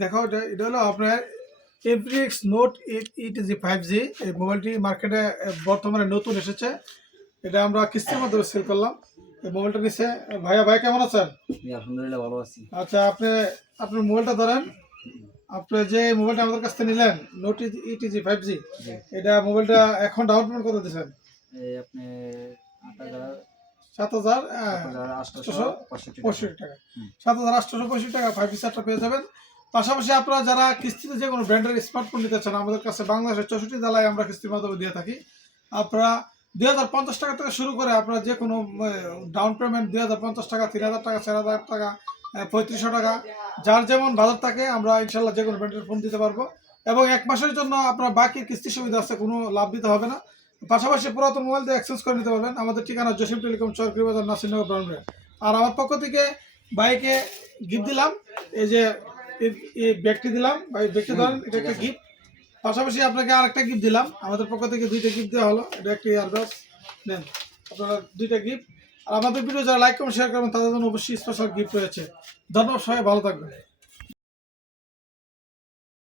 দেখো এটা হলো আপনার Infinix Note 8 ETG 5G। এই মোবাইলটি মার্কেটে বর্তমানে নতুন এসেছে। এটা আমরা কিস্তির মাধ্যমে সেল করলাম। এই মোবাইলটা নিচ্ছে ভাই কেমন আছেন? আলহামদুলিল্লাহ ভালো আছি। আচ্ছা, আপনার মোবাইলটা ধরেন। আপনি যে মোবাইলটা আমাদের কাছ থেকে নিলেন নোট ETG 5G, এটা মোবাইলটা এখন ডাউন পেমেন্ট কত দিচ্ছেন? আপনি 7,865 টাকা। 7,865 টাকা 5G সেটটা পেয়ে যাবেন। পাশাপাশি আপনারা যারা কিস্তিতে যে কোনো ব্র্যান্ডের স্মার্টফোন নিতে চান, আমাদের কাছে বাংলাদেশের 64 জেলায় আমরা কিস্তির মাধ্যমে দিয়ে থাকি। আপনারা 2,050 টাকা থেকে শুরু করে আপনারা যে কোনো ডাউন পেমেন্ট 2,050 টাকা, 3,000 টাকা, 4,000 টাকা, 3,500 টাকা, যার যেমন বাজার থাকে আমরা ইনশাল্লাহ যে কোনো ব্র্যান্ডের ফোন দিতে পারবো। এবং 1 মাসের জন্য আপনার বাকি কিস্তি সুবিধা আছে, কোনো লাভ দিতে হবে না। পাশাপাশি পুরাতন মোবাইল দিয়ে এক্সচেঞ্জ করে নিতে পারবেন। আমাদের ঠিকানা জসিম টেলিকম, চরকি বাজার, নাসিরনগর, ব্রাউনবাড়িয়া। আর আমার পক্ষ থেকে বাইকে গিফট দিলাম, এই যে এই ব্যাগটি দিলাম, ভাই ব্যাগটি ধরেন, এটা একটা গিফট। পাশাপাশি আপনাকে আরেকটা গিফট দিলাম, আমাদের পক্ষ থেকে 2টা গিফট দেওয়া হলো। এটা একটা ইয়ারবাস নেন, আপনারা 2টা গিফট। আর আমাদের ভিডিও যারা লাইক কমেন্ট শেয়ার করবেন তাদের জন্য অবশ্যই স্পেশাল গিফট রয়েছে। ধন্যবাদ, সবাই ভালো থাকবেন।